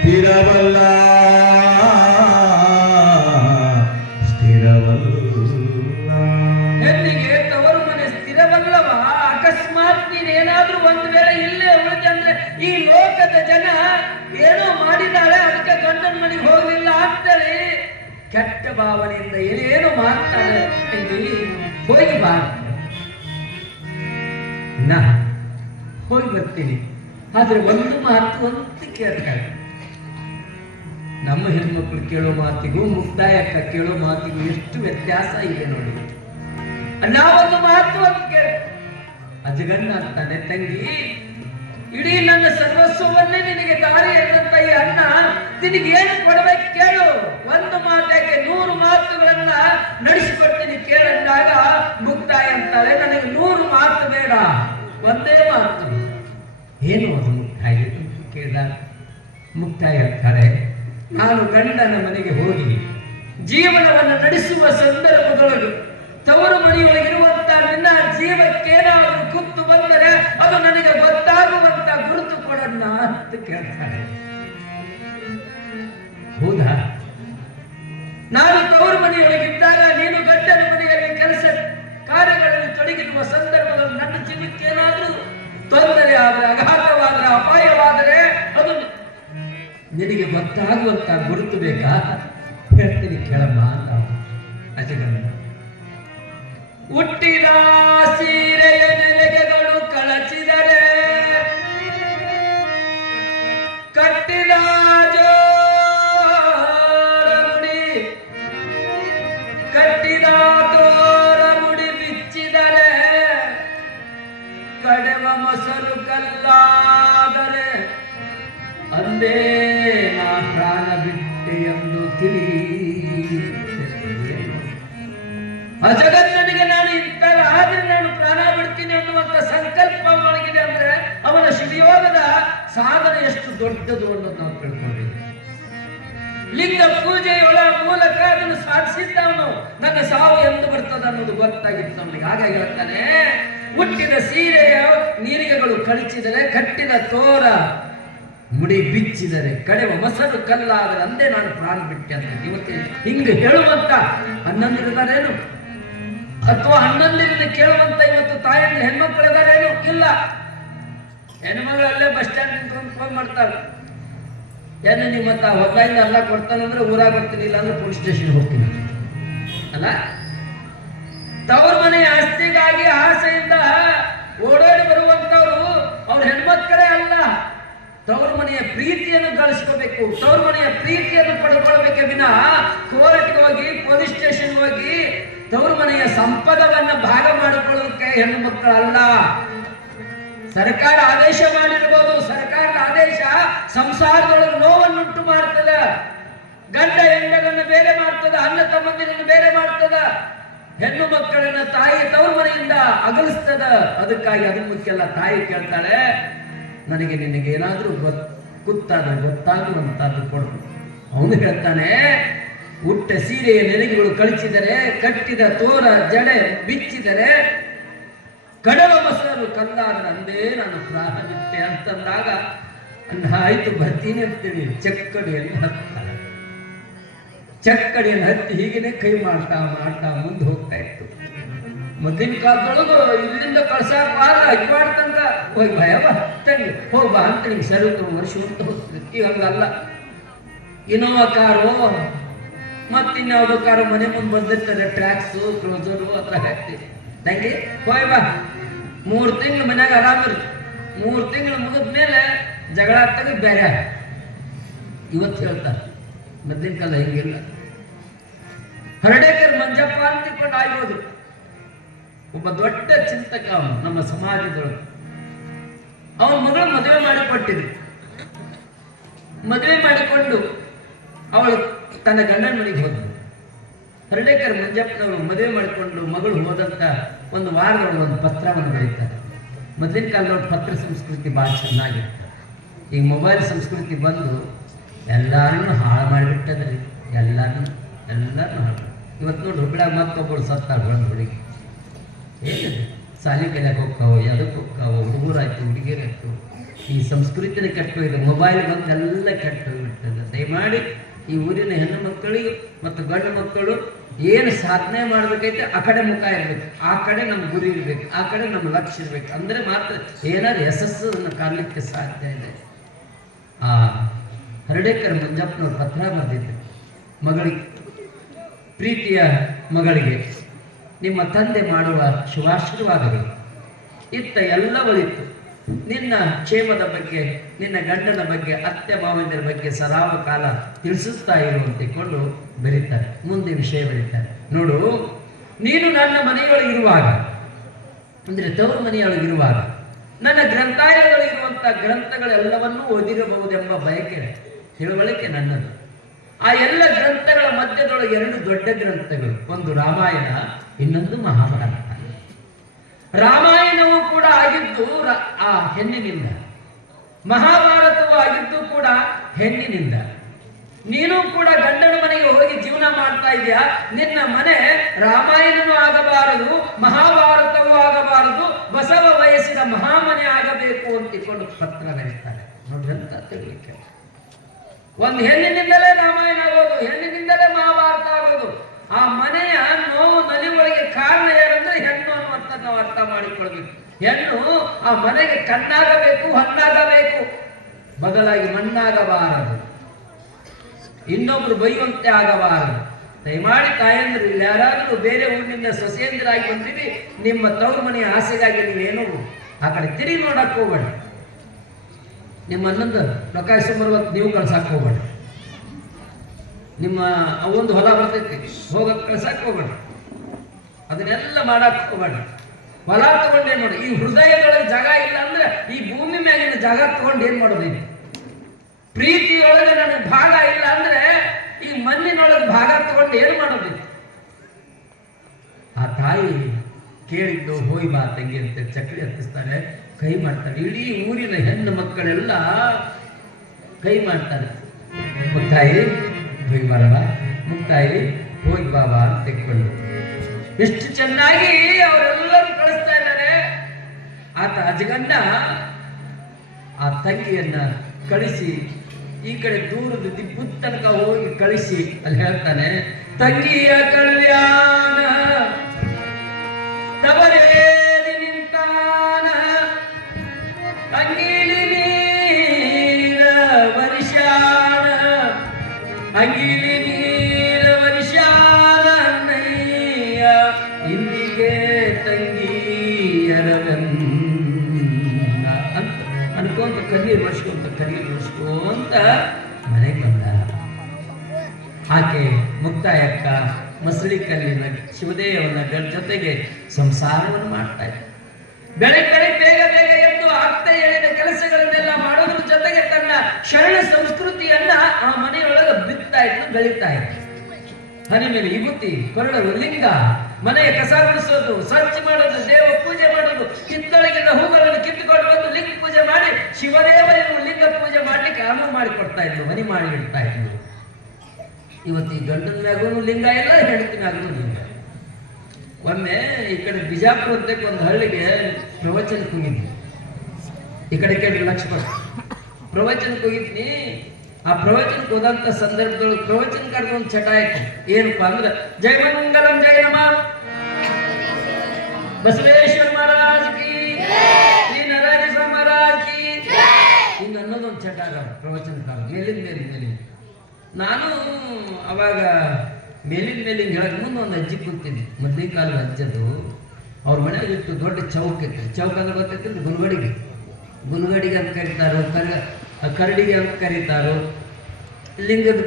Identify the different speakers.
Speaker 1: ಸ್ಥಿರವಲ್ಲ.
Speaker 2: ಸ್ಥಿರವಲ್ಲ.
Speaker 1: ಎಲ್ಲಿಗೆ ತವರು ಮನೆ ಸ್ಥಿರವಲ್ಲವ? ಅಕಸ್ಮಾತ್ ನೀನೇನಾದ್ರೂ ಒಂದು ವೇಳೆ ಇಲ್ಲೇ ಉಳಿದೆ ಅಂದ್ರೆ ಈ ಲೋಕದ ಜನ ಏನೋ ಮಾಡಿದಾಳೆ, ಅದಕ್ಕೆ ಗಂಡನ ಮನೆಗೆ ಹೋಗಲಿಲ್ಲ ಅಂತೇಳಿ ಕೆಟ್ಟ ಭಾವನೆಯಿಂದ ಏನೇನು ಮಾಡ್ತಾರೆ ಹೋಗಿ ಬಾ ನಾ ಹೋಗಿ ಬರ್ತೀನಿ. ಆದ್ರೆ ಒಂದು ಮಾತು ಅಂತ ಕೇಳ್ತಾರೆ ನಮ್ಮ ಹೆಣ್ಮಕ್ಳು ಕೇಳೋ ಮಾತಿಗೂ ಮುಕ್ತಾಯಕ್ಕ ಕೇಳೋ ಮಾತಿಗೂ ಎಷ್ಟು ವ್ಯತ್ಯಾಸ ಇದೆ ನೋಡಿ. ನಾವೊಂದು ಅಂತ ಕೇಳ. ಅಜಗಣ್ಣ ಅಂತಾನೆ ತಂಗಿ, ಇಡೀ ನನ್ನ ಸರ್ವಸ್ವವನ್ನೇ ನಿನಗೆ ದಾರಿ ಎನ್ನಂತ ಈ ಅಣ್ಣ ನಿನಗೆ ಏನು ಕೊಡಬೇಕು ಕೇಳು. ಒಂದು ಮಾತಾಗೆ ನೂರು ಮಾತುಗಳನ್ನ ನಡೆಸಿಕೊಡ್ತೀನಿ ಕೇಳಂದಾಗ ಮುಕ್ತಾಯ ಅಂತಾರೆ. ನನಗೆ ನೂರು ಮಾತು ಬೇಡ, ಒಂದೇ ಮಾತು. ಏನು ಅದು ಮುಕ್ತಾಯ? ಕೇಳಿದಾಗ, ಮುಕ್ತಾಯ ಅಂತಾರೆ. ನಾನು ಗಂಡನ ಮನೆಗೆ ಹೋಗಿ ಜೀವನವನ್ನು ನಡೆಸುವ ಸಂದರ್ಭದೊಳಗೆ ತವರು ಮನೆಯೊಳಗಿರುವಂತ ನಿನ್ನ ಜೀವಕ್ಕೇನಾದರೂ ಕುತ್ತು ಬಂದರೆ ಅದು ನನಗೆ ಗೊತ್ತಾಗುವಂತ ಗುರುತು ಕೊಡನ್ನ ಅಂತ ಕೇಳ್ತಾರೆ ಹೌದಾ? ನಾನು ತವರು ಮನೆಯೊಳಗಿದ್ದಾಗ ನೀನು ಗಂಡನ ಮನೆಯಲ್ಲಿ ಕೆಲಸ ಕಾರ್ಯಗಳಲ್ಲಿ ತೊಡಗಿರುವ ಸಂದರ್ಭದಲ್ಲಿ ನನ್ನ ಜೀವಕ್ಕೆ ಏನಾದರೂ ತೊಂದರೆ ನಿನಗೆ ಗೊತ್ತಾಗುವಂತ ಗುರುತು ಬೇಕಾ? ಹೇಳ್ತೀನಿ ಕೇಳಮ್ಮ ಅಂತ ಅಜಗಣ್ಣ. ಹುಟ್ಟಿದ ಸೀರೆಯ ನೆಲೆಗೆಗಳು ಕಳಚಿದರೆ ಕಟ್ಟಿದ ಸಂಕಲ್ಪ ಒಳಗಿದೆ ಅಂದ್ರೆ ಅವನ ಶಿವಯೋಗದ ಸಾಧನೆ ಎಷ್ಟು ದೊಡ್ಡದು ಅನ್ನೋದು ನಾವು ಕೇಳ್ತೇವೆ ಲಿಂಗ ಪೂಜೆಯೊಳ ಮೂಲಕ ಅದನ್ನು ಸಾಧಿಸಿದ್ದವನು ನನ್ನ ಸಾವು ಎಂದು ಬರ್ತದ ಅನ್ನೋದು ಗೊತ್ತಾಗಿತ್ತು ನಮಗೆ. ಹಾಗಾಗಿ ಹೇಳ್ತಾನೆ, ಹುಟ್ಟಿದ ಸೀರೆಯ ನೀರಿಗೆಗಳು ಕಳಚಿದರೆ ಕಟ್ಟಿದ ತೋರ ಮುಡಿ ಬಿಚ್ಚಿದರೆ ಕಡೆವ ಮೊಸರು ಕಲ್ಲಾದರೆ ಅಂದೇ ನಾನು ಪ್ರಾಣ ಬಿಟ್ಟೆ ಅಂತ. ಇವತ್ತು ಹಿಂಗೆ ಹೇಳುವಂತ ಹನ್ನೊಂದಿದ್ದಾರೇನು ಅಥವಾ ಹನ್ನೊಂದರಿಂದ ಕೇಳುವಂತ ಇವತ್ತು ತಾಯಂದ್ರೆ ಹೆಣ್ಮಕ್ಳು ಇದಾರೇನು ಇಲ್ಲ. ಹೆಣ್ಮಗಳು ಅಲ್ಲೇ ಬಸ್ ಸ್ಟ್ಯಾಂಡ್ ನಿಂತ್ಕೊಂಡು ಫೋನ್ ಮಾಡ್ತಾರೆ. ಏನು ನಿಮ್ಮ ಮತ್ತೆ ಹೊತ್ತಾಯಿಂದ ಎಲ್ಲ ಕೊಡ್ತಾನಂದ್ರೆ ಊರಾಗ ಬರ್ತೀನಿ ಇಲ್ಲ ಅಂದ್ರೆ ಪೊಲೀಸ್ ಸ್ಟೇಷನ್ ಹೋಗ್ತೀನಿ. ಅಲ್ಲ? ತವ್ರ ಮನೆ ಆಸ್ತಿಗಾಗಿ ಆಸೆಯಿಂದ ಓಡಾಡಿ ಬರುವಂತವ್ರು ಅವ್ರ ಹೆಣ್ಮಕ್ಕಳೇ ಅಲ್ಲ. ತವರು ಮನೆಯ ಪ್ರೀತಿಯನ್ನು ಗಳಿಸ್ಕೋಬೇಕು, ತವರು ಮನೆಯ ಪ್ರೀತಿಯನ್ನು ಪಡ್ಕೊಳ್ಬೇಕೆ ವಿನ ಕೋರ್ಟ್ಗೆ ಹೋಗಿ ಪೊಲೀಸ್ ಸ್ಟೇಷನ್ ಹೋಗಿ ತವರು ಮನೆಯ ಸಂಪದವನ್ನ ಭಾಗ ಮಾಡಿಕೊಳ್ಳೋದಕ್ಕೆ ಹೆಣ್ಣು ಮಕ್ಕಳಲ್ಲ ಸರ್ಕಾರ ಆದೇಶ ಮಾಡಿರ್ಬೋದು, ಸರ್ಕಾರದ ಆದೇಶ ಸಂಸಾರದೊಳಗೆ ನೋವನ್ನುಂಟು ಮಾಡ್ತದ. ಗಂಡ ಹೆಂಡರನ್ನು ಬೇರೆ ಮಾಡ್ತದ ಅನ್ನ ತಮ್ಮಂದಿರನ್ನು ಬೇರೆ ಮಾಡ್ತದ. ಹೆಣ್ಣು ಮಕ್ಕಳನ್ನ ತಾಯಿ ತವರು ಮನೆಯಿಂದ ಅಗಲಿಸ್ತದ. ಅದಕ್ಕಾಗಿ ಅದು ಮುಖ್ಯ ತಾಯಿ ಕೇಳ್ತಾಳೆ ನನಗೆ ನಿನಗೆ ಏನಾದ್ರೂ ಗೊತ್ ಗೊತ್ತಾದ ಗೊತ್ತಾಗುವಂತದ್ದು ಕೊಡು ಅವನು ಹೇಳ್ತಾನೆ, ಹುಟ್ಟ ಸೀರೆಯ ನೆಲೆಗಳು ಕಳಿಸಿದರೆ, ಕಟ್ಟಿದ ತೋರ ಜಡೆ ಬಿಚ್ಚಿದರೆ, ಕಡಲ ಮೊಸರು ಕಲ್ಲಾದ ಅಂದೇ ನಾನು ಪ್ರಾಣ ಅಂತಂದಾಗ ಆಯ್ತು, ಬರ್ತೀನಿ ಅಂತೇಳಿ ಚಕ್ಕಡಿಯಲ್ಲಿ ಹತ್ತಾರೆ. ಚಕ್ಕಡಿಯನ್ನು ಹತ್ತಿ ಹೀಗೇನೆ ಕೈ ಮಾಡ್ತಾ ಮಾಡ್ತಾ ಮುಂದೆ ಹೋಗ್ತಾ ಇತ್ತು. ಮೊದಲಿನ ಕಾಲದೊಳಗು ಇಲ್ಲಿಂದ ಕಳ್ಸಾಕ ಆಗಲ್ಲ ಅಜ್ವಾಡ ತನಕ ಹೋಗಿ ಭಯವ ತಂಗಿ ಹೋಗ್ ಅಂತ ನಿಂಗೆ ಸರಿ ವರ್ಷ ಅಂತ ಈಗ ಹಂಗಲ್ಲ. ಇನೋವಾ ಕಾರು ಮತ್ತಿನ್ಯಾವುದೋ ಕಾರು ಮನೆ ಮುಂದೆ ಬಂದಿರ್ತದೆ, ಟ್ರ್ಯಾಕ್ಸು, ಕ್ರೋಸರು ಅದ್ರ ಹಾಕ್ತೀವಿ ತಂಗಿ ಹೋಯ್ ಬಾ. ಮೂರು ತಿಂಗಳು ಮನ್ಯಾಗ ಆರಾಮಿರು ಮೂರು ತಿಂಗಳು ಮುಗಿದ ಮೇಲೆ ಜಗಳ ಆಗ್ತದೆ ಬೇರೆ ಇವತ್ತು ಹೇಳ್ತಾರೆ ಮೊದಲಿನ ಕಾಲ ಹಿಂಗಿಲ್ಲ. ಹರಡೇಕರ್ ಮಂಜಪ್ಪ ಅಂತ ತಿಳ್ಕೊಂಡು ಆಗ್ಬೋದು. ಒಬ್ಬ ದೊಡ್ಡ ಚಿಂತಕ ಅವನು, ನಮ್ಮ ಸಮಾಜದೊಳಗೆ ಅವನ ಮಗಳು ಮದುವೆ ಮಾಡಿಕೊಟ್ಟಿದ್ರು ಮದುವೆ ಮಾಡಿಕೊಂಡು ಅವಳು ತನ್ನ ಗಂಡನ ಮನೆಗೆ ಹೋದಳು ಹರಡೇಕರ್ ಮಂಜಪ್ಪನವರು ಮದುವೆ ಮಾಡಿಕೊಂಡು ಮಗಳು ಹೋದಂತ ಒಂದು ವಾರದೊಳಗೆ ಒಂದು ಪತ್ರವನ್ನು ಬರೀತಾರೆ. ಮೊದಲಿನ ಕಾಲದವ್ರ ಪತ್ರ ಸಂಸ್ಕೃತಿ ಭಾಳ ಚೆನ್ನಾಗಿತ್ತು. ಈಗ ಮೊಬೈಲ್ ಸಂಸ್ಕೃತಿ ಬಂದು ಎಲ್ಲಾರನ್ನು ಹಾಳು ಮಾಡಿಬಿಟ್ಟದ್ರಿ. ಎಲ್ಲಾನು ಎಲ್ಲಾನು ಹಾಳು. ಇವತ್ತು ನೋಡಿ ಹುಬ್ಳಾಗ ಮತ್ತೊಬ್ಬಳು ಸತ್ತಾಳ ಹುಡುಗಿ ಏನಿದೆ ಸಾಲಿ ಕಲಿಯಕ್ಕೆ ಹೋಗ್ತಾವೆ ಯಾವುದಕ್ಕೆ ಹೋಗ್ತಾವೆ ಹುಡುಗರಾಯ್ತು ಹುಡುಗಿಯರಾಯ್ತು ಈ ಸಂಸ್ಕೃತಿನ ಕೆಟ್ಟೋಗಿದೆ ಮೊಬೈಲ್ ಬಂದು ಎಲ್ಲ ಕೆಟ್ಟು ಹೋಗ್ಬಿಡ್ತದೆ ದಯಮಾಡಿ ಈ ಊರಿನ ಹೆಣ್ಣು ಮಕ್ಕಳಿಗೆ ಮತ್ತು ಗಂಡು ಮಕ್ಕಳು ಏನು ಸಾಧನೆ ಮಾಡಬೇಕೈತೆ, ಆ ಕಡೆ ಮುಖ ಇರಬೇಕು. ಆ ಕಡೆ ನಮ್ಮ ಗುರಿ ಇರಬೇಕು, ಆ ಕಡೆ ನಮ್ಮ ಲಕ್ಷ್ಯ ಇರಬೇಕು. ಅಂದರೆ ಮಾತ್ರ ಏನಾದ್ರು ಯಶಸ್ಸನ್ನು ಕಾಣಲಿಕ್ಕೆ ಸಾಧ್ಯ ಇದೆ. ಆ ಹರಡೇಕರ್ ಮಂಜಪ್ಪನವ್ರು ಪತ್ರ ಬರೆದಿದ್ದರು ಮಗಳಿಗೆ, ಪ್ರೀತಿಯ ಮಗಳಿಗೆ. ನಿಮ್ಮ ತಂದೆ ಮಾಡುವ ಶುಭಾಶೀರ್ವಾದಗಳು. ಇತ್ತ ಎಲ್ಲವಳಿತ್ತು. ನಿನ್ನ ಕ್ಷೇಮದ ಬಗ್ಗೆ, ನಿನ್ನ ಗಂಡನ ಬಗ್ಗೆ, ಅತ್ತೆ ಮಾವಂದಿರ ಬಗ್ಗೆ ಸದಾವ ಕಾಲ ತಿಳಿಸುತ್ತಾ ಇರುವಂತೆ ಕೊಂಡು ಬರೀತಾರೆ. ಮುಂದೆ ವಿಷಯ ಬರೀತಾರೆ. ನೋಡು, ನೀನು ನನ್ನ ಮನೆಯೊಳಗಿರುವಾಗ ಅಂದರೆ ತವರು ಮನೆಯೊಳಗಿರುವಾಗ ನನ್ನ ಗ್ರಂಥಾಲಯಗಳಿರುವಂಥ ಗ್ರಂಥಗಳೆಲ್ಲವನ್ನೂ ಓದಿರಬಹುದೆಂಬ ಬಯಕೆ, ತಿಳುವಳಿಕೆ ನನ್ನದು. ಆ ಎಲ್ಲ ಗ್ರಂಥಗಳ ಮಧ್ಯದೊಳಗೆ ಎರಡು ದೊಡ್ಡ ಗ್ರಂಥಗಳು. ಒಂದು ರಾಮಾಯಣ ಇನ್ನೊಂದು ಮಹಾಭಾರತ. ರಾಮಾಯಣವು ಕೂಡ ಆಗಿದ್ದು ಆ, ಹೆಣ್ಣಿನಿಂದ. ಮಹಾಭಾರತವು ಆಗಿದ್ದು ಕೂಡ ಹೆಣ್ಣಿನಿಂದ. ನೀನು ಕೂಡ ಗಂಡನ ಮನೆಗೆ ಹೋಗಿ ಜೀವನ ಮಾಡ್ತಾ ಇದೆಯಾ ನಿನ್ನ ಮನೆ ರಾಮಾಯಣವೂ ಆಗಬಾರದು, ಮಹಾಭಾರತವೂ ಆಗಬಾರದು, ಬಸವ ವಯಸ್ಸಿನ ಮಹಾಮನೆ ಆಗಬೇಕು ಅಂತಿಕೊಂಡು ಪತ್ರ ಬರೀತಾರೆ ನೋಡ್ರಂತ ತಿಳಿಕೆ ಒಂದು ಹೆಣ್ಣಿನಿಂದಲೇ ರಾಮಾಯಣ ಆಗೋದು, ಹೆಣ್ಣಿನಿಂದಲೇ ಮಹಾಭಾರತ ಆಗೋದು. ಆ ಮನೆಯ ನೋವು ಕಾರಣ ಏನಂದ್ರೆ ಹೆಣ್ಣು ಅನ್ನುವಂಥದ್ದು ನಾವು ಅರ್ಥ ಮಾಡಿಕೊಳ್ಬೇಕು ಹೆಣ್ಣು ಆ ಮನೆಗೆ ಕಣ್ಣಾಗಬೇಕು, ಹಣ್ಣಾಗಬೇಕು. ಬದಲಾಗಿ ಮಣ್ಣಾಗಬಾರದು. ಇನ್ನೊಬ್ರು ಬೈಯುವಂತೆ ಆಗಬಾರದು. ದಯಮಾಡಿ ತಾಯಂದ್ರೆ, ಇಲ್ಲಿ ಯಾರಾದರೂ ಬೇರೆ ಊರಿನಿಂದ ಸೊಸೆಯಂದಿರಾಗಿ ಬಂದಿರಿ, ನಿಮ್ಮ ತವರು ಮನೆಯ ಆಸೆಗಾಗಿ ನೀವೇನು ಆ ಕಡೆ ತಿರುಗಿ ನೋಡಕ್ ಹೋಗ್ಬೇಡಿ. ನಿಮ್ಮ ಅನ್ನೊಂದು ಪ್ರಕಾಶ್ ಬರುವಂತ ನೀವು ಕಳ್ಸಕ್ ಹೋಗಬೇಡ. ನಿಮ್ಮ ಒಂದು ಹೊಲ ಬರ್ತೈತಿ ಹೋಗಕ್ಕೆ ಕಳ್ಸಕ್ ಹೋಗ್ಬೇಡಿ. ಅದನ್ನೆಲ್ಲ ಮಾಡಕ್ ಹೋಗೋಣ ಹೊಲ ತಗೊಂಡು ನೋಡಿ ಈ ಹೃದಯದೊಳಗೆ ಜಾಗ ಇಲ್ಲ ಅಂದ್ರೆ ಈ ಭೂಮಿ ಮ್ಯಾಗಿನ ಜಾಗ ತಗೊಂಡು ಏನ್ ಮಾಡೋದು ಇದು ಪ್ರೀತಿಯೊಳಗೆ ನನಗೆ ಭಾಗ ಇಲ್ಲ ಅಂದ್ರೆ ಈ ಮಣ್ಣಿನೊಳಗೆ ಭಾಗ ತಗೊಂಡು ಏನು ಮಾಡೋದು ಇದು? ಆ ತಾಯಿ ಕೇಳಿದ್ದು, ಹೋಯ್ ಬಾ ತಂಗಿ ಅಂತ ಚಕ್ರಿ ಹತ್ತಿಸ್ತಾರೆ ಕೈ ಮಾಡ್ತಾರೆ ಇಡೀ ಊರಿನ ಹೆಣ್ಣು ಮಕ್ಕಳೆಲ್ಲ ಕೈ ಮಾಡ್ತಾರೆ. ಮುಕ್ತಾಯಿ, ಹೋಯ್ ಬರಲ್ಲ ಮುಕ್ತಾಯಿ, ಹೋಯ್ ಬಾಬಾ ಅಂತ ತೆಕ್ಕೊಂಡು ಎಷ್ಟು ಚೆನ್ನಾಗಿ ಅವರೆಲ್ಲರೂ ಕಳಿಸ್ತಾ ಇದ್ದಾರೆ. ಆತ ಅಜಗಣ್ಣ ಆ ತಂಗಿಯನ್ನ ಕಳಿಸಿ, ಈ ಕಡೆ ದೂರದ ದಿಬ್ಬುತ್ ತನಕ ಹೋಗಿ ಕಳಿಸಿ ಅಲ್ಲಿ ಹೇಳ್ತಾನೆ, ತಂಗಿಯ ಕಲ್ಯಾಣ ತವರೇರಿ ನಿಂತಾನ ಅಂಗಿಲಿ ನೀರ ವರ್ಷಾಣ ಕಣ್ಣೀರು ವರ್ಷಕೊಂತ ಮನೆಗೆ ಬಂದ. ಆಕೆ ಮುಕ್ತಾಯಕ್ಕ ಮಸಳಿ ಕಲ್ಲಿನ ಶಿವದೇವನ ಜೊತೆಗೆ ಸಂಸಾರವನ್ನು ಮಾಡ್ತಾ ಇದ್ದ. ಬೆಳಗ್ಗೆ ಬೇಗ ಬೇಗ ಎದ್ದು ಅತ್ತೆ ಹೇಳಿದ ಕೆಲಸಗಳನ್ನೆಲ್ಲ ಮಾಡೋದ್ರ ಜೊತೆಗೆ ತನ್ನ ಶರಣ ಸಂಸ್ಕೃತಿಯನ್ನ ಆ ಮನೆಯೊಳಗೆ ಬಿತ್ತಾ ಇತ್ತು ಬೆಳೀತಾ ಇತ್ತು ಹನಿ ಮೇಲೆ ವಿಭೂತಿ, ಕೊರಳರು, ಲಿಂಗ, ಮನೆಯ ಕಸ ಗುಡಿಸೋದು ಸ್ವಚ್ಛ ಮಾಡೋದು, ದೇವ ಪೂಜೆ ಮಾಡೋದು, ಕಿತ್ತೊಳಗಿನ ಹೂಗಳನ್ನು ಕಿತ್ತುಕೊಂಡು ಬಂದು ಲಿಂಗ ಪೂಜೆ ಮಾಡಿ ಲಿಂಗ ಅನುವು ಮಾಡಿ ಕೊಡ್ತಾ ಇದ್ಲು, ಮನಿ ಮಾಡಿ ಇಡ್ತಾ ಇದ್ಲು. ಇವತ್ತು ಈ ಗಂಡನ ಮ್ಯಾಗೂ ಲಿಂಗ ಇಲ್ಲ ಹೆಂಡತಿ ಮ್ಯಾಗೂ ಲಿಂಗ. ಒಮ್ಮೆ ಈ ಕಡೆ ಬಿಜಾಪುರ ಅಂತ ಒಂದು ಹಳ್ಳಿಗೆ ಪ್ರವಚನಕ್ಕೆ ಹೋಗಿದ್ವಿ ಈ ಕಡೆ ಕೇಳಿ ಲಕ್ಷ್ಮಣ. ಪ್ರವಚನಕ್ಕೆ ಹೋಗಿದ್ನಿ. ಆ ಪ್ರವಚನಕ್ಕೆ ಹೋದಂತ ಸಂದರ್ಭದೊಳಗೆ ಪ್ರವಚನಕಾರದ ಒಂದು ಚಟ ಆಯ್ತು. ಏನಪ್ಪಾ ಅಂದ್ರೆ ಜಯ ಮಂಗಲಂ ಜಯ ನಮ. ಬಸವೇಶ್ವರ. ಅದ ಪ್ರವಚನಕಾರ ಮೇಲಿನ ಮೇಲಿನ ಮೇಲಿನ ನಾನು ಅವಾಗ ಮೇಲಿನ ಮೇಲಿನ ಹೇಳಕ್ ಮುಂದೆ ಒಂದು ಅಜ್ಜಿ ಕೂತಿದ್ದೆ. ಮೊದಲಿನ ಕಾಲದ ಅಜ್ಜದು. ಅವ್ರ ಮನೆಯಾಗ ಇತ್ತು ದೊಡ್ಡ ಚೌಕ್ ಇತ್ತು. ಚೌಕ್ ಅಂದ್ರೆ ಗೊತ್ತೈತಿಲ್ಲ ಗುಲ್ಗಡಿಗೆ ಗುಲ್ಗಡಿಗೆ ಅಂತ ಕರೀತಾರೋ ಕರ ಕರಡಿಗೆ ಅಂತ ಕರೀತಾರೋ, ಲಿಂಗದ